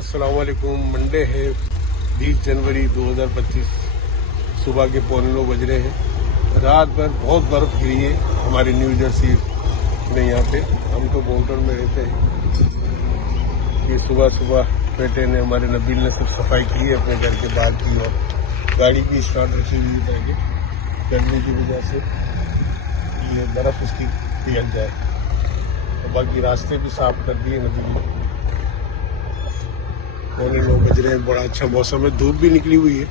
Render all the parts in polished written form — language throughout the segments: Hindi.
अस्सलाम वालेकुम। मंडे है 20 जनवरी 2025। सुबह के 9:15 बज रहे हैं। रात भर बहुत बर्फ गिरी है हमारी न्यू जर्सी में। यहाँ पे हम तो बोल्टन में रहते हैं कि सुबह सुबह बेटे ने हमारे नबील ने सब सफाई की है अपने घर के बाहर की, और गाड़ी की स्टार्ट रखी हुई है ताकि गर्मी की वजह से ये बर्फ उसकी पिघल जाए। तो बाकी रास्ते भी साफ कर दिए नबील ने। 9:15 बज रहे हैं। बड़ा अच्छा मौसम है, धूप भी निकली हुई है।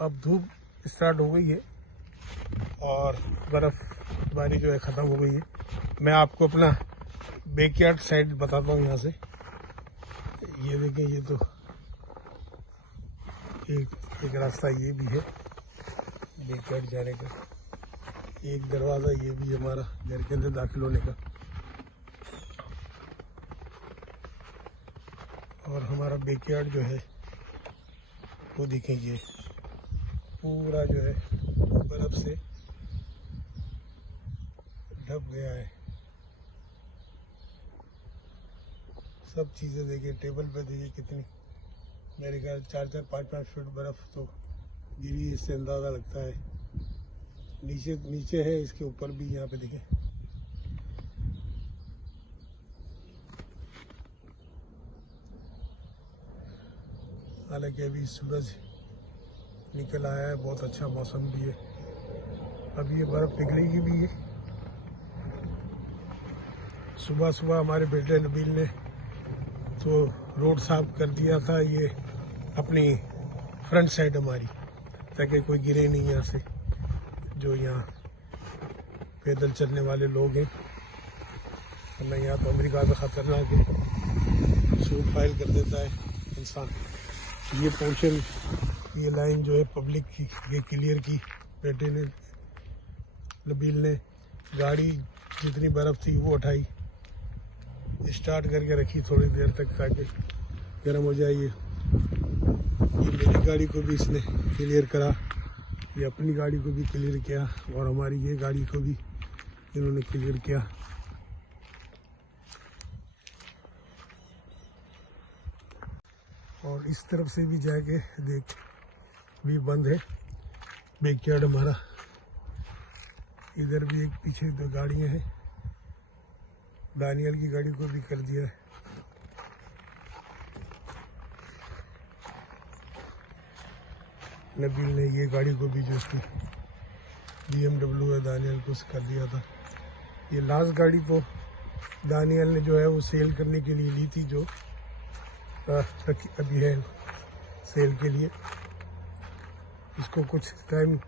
अब धूप स्टार्ट हो गई है और बर्फबारी जो है ख़त्म हो गई है। मैं आपको अपना बैकयार्ड साइड बताता हूँ। यहाँ से ये देखें, ये तो एक रास्ता ये भी है बैकयार्ड जाने का। एक दरवाज़ा ये भी हमारा घर के अंदर दाखिल होने का, और हमारा बैकयार्ड जो है वो दिखेंगे पूरा जो है बर्फ से ढक गया है। सब चीज़ें देखिए, टेबल पे देखिए कितनी, मेरे ख्याल 4-4, 5-5 फुट बर्फ तो गिरी। इससे अंदाज़ा लगता है नीचे नीचे है, इसके ऊपर भी यहाँ पे देखें। हालांकि अभी सूरज निकल आया है, बहुत अच्छा मौसम भी है। अभी ये बर्फ पिघलेगी भी है। सुबह सुबह हमारे बेटे नबील ने तो रोड साफ कर दिया था, ये अपनी फ्रंट साइड हमारी, ताकि कोई गिरे नहीं यहाँ से। जो यहाँ पैदल चलने वाले लोग हैं, वरना यहाँ तो अमेरिका में ख़तरनाक है, सूट फाइल कर देता है इंसान। ये पोर्शन, ये लाइन जो है पब्लिक की, ये क्लियर की बेटे ने, नबील ने। गाड़ी जितनी बर्फ़ थी वो उठाई, स्टार्ट करके रखी थोड़ी देर तक ताकि गर्म हो जाए। ये मेरी गाड़ी को भी इसने क्लियर करा, ये अपनी गाड़ी को भी क्लियर किया, और हमारी ये गाड़ी को भी इन्होंने क्लियर किया। और इस तरफ से भी जाके देख भी बंद है बैकयार्ड हमारा। इधर भी एक पीछे 2 गाड़ियां हैं। दानियल की गाड़ी को भी कर दिया है। नबील ने ये गाड़ी को भी, जो उसकी BMW है दानियल को, कर दिया था। ये लास्ट गाड़ी तो दानियल ने जो है वो सेल करने के लिए ली थी, जो अभी है सेल के लिए। इसको कुछ टाइम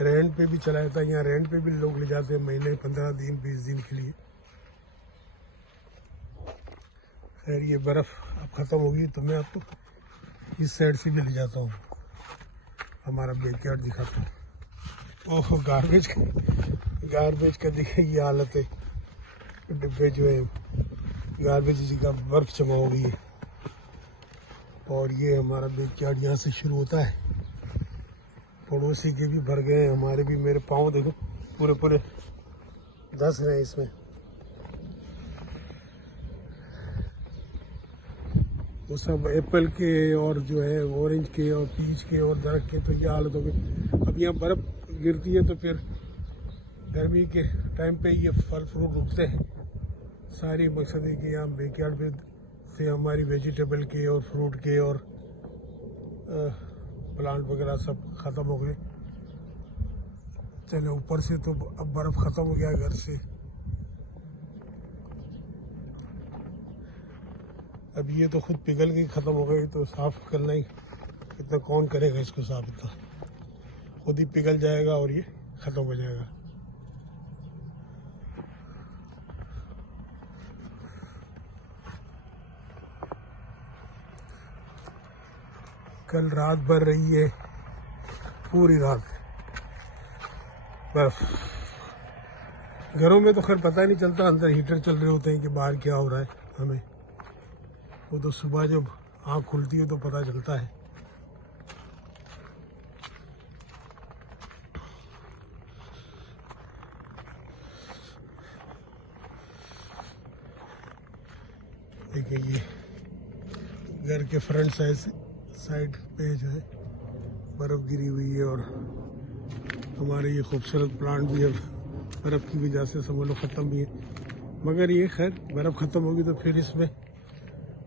रेंट पे भी चलाया था। यहाँ रेंट पे भी लोग ले जाते हैं महीने 15 दिन 20 दिन के लिए। खैर ये बर्फ़ अब ख़त्म होगी तो मैं आपको इस साइड से भी ले जाता हूँ, हमारा बैकयार्ड दिखाता हूँ। ओह, गार्बेज का देखिए ये हालत है। डिब्बे जो है गार्बेज का बर्फ़ जमा हो गई है। और ये हमारा बैकयार्ड यहाँ से शुरू होता है। पड़ोसी के भी भर गए हैं, हमारे भी। मेरे पाँव देखो पूरे पूरे धंस रहे हैं इसमें। वो सब एप्पल के और जो है ऑरेंज के और पीच के और दरख्त के, तो ये हालत हो गई। अब यहाँ बर्फ़ गिरती है तो फिर गर्मी के टाइम पे ये फल फ्रूट उगते हैं सारी। मकसद है कि यहाँ बैकयार्ड पे से हमारी वेजिटेबल के और फ्रूट के और प्लांट वगैरह सब ख़त्म हो गए। चले ऊपर से तो अब बर्फ़ ख़त्म हो गया घर से। अब ये तो खुद पिघल गई, ख़त्म हो गई, तो साफ़ करना ही, इतना कौन करेगा इसको साफ? इतना खुद ही पिघल जाएगा और ये ख़त्म हो जाएगा। कल रात भर रही है, पूरी रात बर्फ। घरों में तो खैर पता नहीं चलता, अंदर हीटर चल रहे होते हैं कि बाहर क्या हो रहा है हमें। वो तो सुबह जब आँख खुलती है तो पता चलता है। देखिए ये घर के फ्रंट साइड पे जो है बर्फ़ गिरी हुई है और हमारे ये खूबसूरत प्लांट भी अब बर्फ़ की वजह से समझ लो ख़त्म भी है। मगर ये खैर बर्फ़ ख़त्म होगी तो फिर इसमें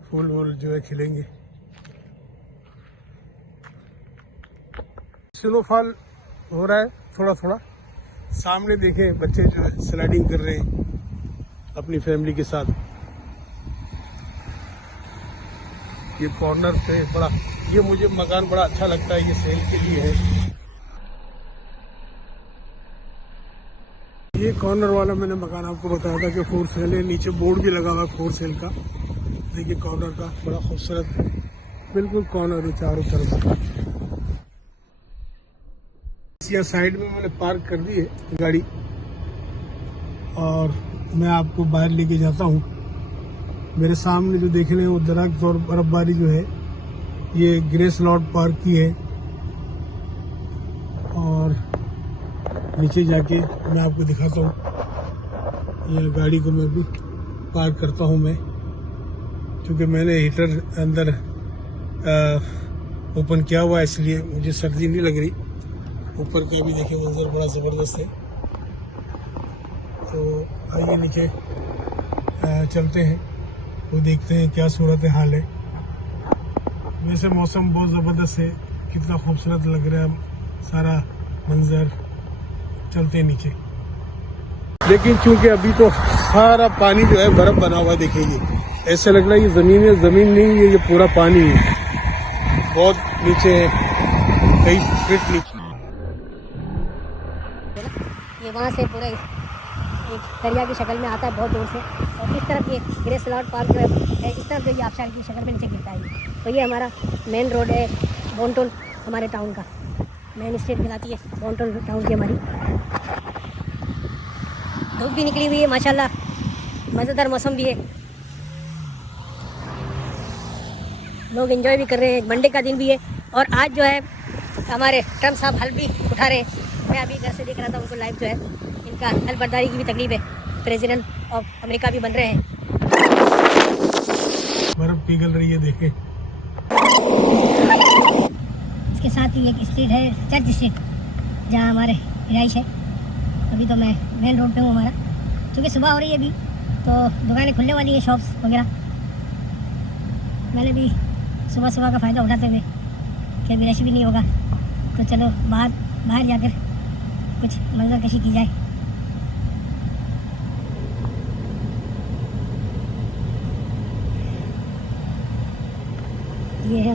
फूल वूल जो है खिलेंगे। स्नोफॉल हो रहा है थोड़ा थोड़ा। सामने देखें बच्चे जो है स्लाइडिंग कर रहे हैं अपनी फैमिली के साथ। ये कॉर्नर पे बड़ा, ये मुझे मकान बड़ा अच्छा लगता है, ये सेल के लिए है। ये कॉर्नर वाला मैंने मकान आपको बताया था कि फॉर सेल है, नीचे बोर्ड भी लगा हुआ है फॉर सेल का। देखिए कॉर्नर का बड़ा खूबसूरत बिल्कुल कॉर्नर है चारों तरफ। या साइड में मैंने पार्क कर दी है गाड़ी और मैं आपको बाहर लेके जाता हूँ। मेरे सामने जो देख रहे हैं वो दरख्त और बर्फबारी जो है ये ग्रेस लॉर्ड पार्क की है। और नीचे जाके मैं आपको दिखाता हूँ। ये गाड़ी को मैं भी पार्क करता हूँ मैं, क्योंकि मैंने हीटर अंदर ओपन किया हुआ है इसलिए मुझे सर्दी नहीं लग रही। ऊपर का भी देखिए मंजर बड़ा ज़बरदस्त है। तो आइए नीचे चलते हैं, वो देखते हैं क्या सूरत हाल है। वैसे मौसम बहुत ज़बरदस्त है, कितना खूबसूरत लग रहा है सारा मंजर। चलते हैं नीचे। लेकिन चूंकि अभी तो सारा पानी जो है बर्फ बना हुआ देखेंगे, ऐसे लग रहा है ये ज़मीन है, ज़मीन नहीं है, ये पूरा पानी है। बहुत नीचे है, कई फीट नीचे। ये वहाँ से पूरा एक दरिया की शक्ल में आता है बहुत दूर से, और इस तरफ ये ग्रेस लॉर्ड पार्क जो है इस तरफ जो ये आबशार की शक्ल में नीचे गिरता है। तो ये हमारा मेन रोड है बोनटोन, हमारे टाउन का मेन स्ट्रीट कहलाती है बोनटोन टाउन की हमारी। धूप भी निकली हुई है माशाल्लाह, मज़ेदार मौसम भी है, लोग एंजॉय भी कर रहे हैं। मंडे का दिन भी है और आज जो है हमारे ट्रम्प साहब हल भी उठा रहे हैं। मैं अभी घर से देख रहा था उनको लाइव, जो है इनका हल बर्दारी की भी तकलीफ है। प्रेसिडेंट ऑफ अमेरिका भी बन रहे हैं। बर्फ पिघल रही है देखें। इसके साथ ही एक स्ट्रीट है चर्च स्ट्रीट, जहाँ हमारे रिहाइश है। अभी तो मैं मेन रोड पे हूँ हमारा, क्योंकि सुबह हो रही है अभी तो दुकानें खुलने वाली है, शॉप्स वगैरह। मैंने भी सुबह सुबह का फ़ायदा उठाते हुए कि अभी रश भी नहीं होगा तो चलो बाहर जाकर कुछ मंजर कशी की जाए। ये है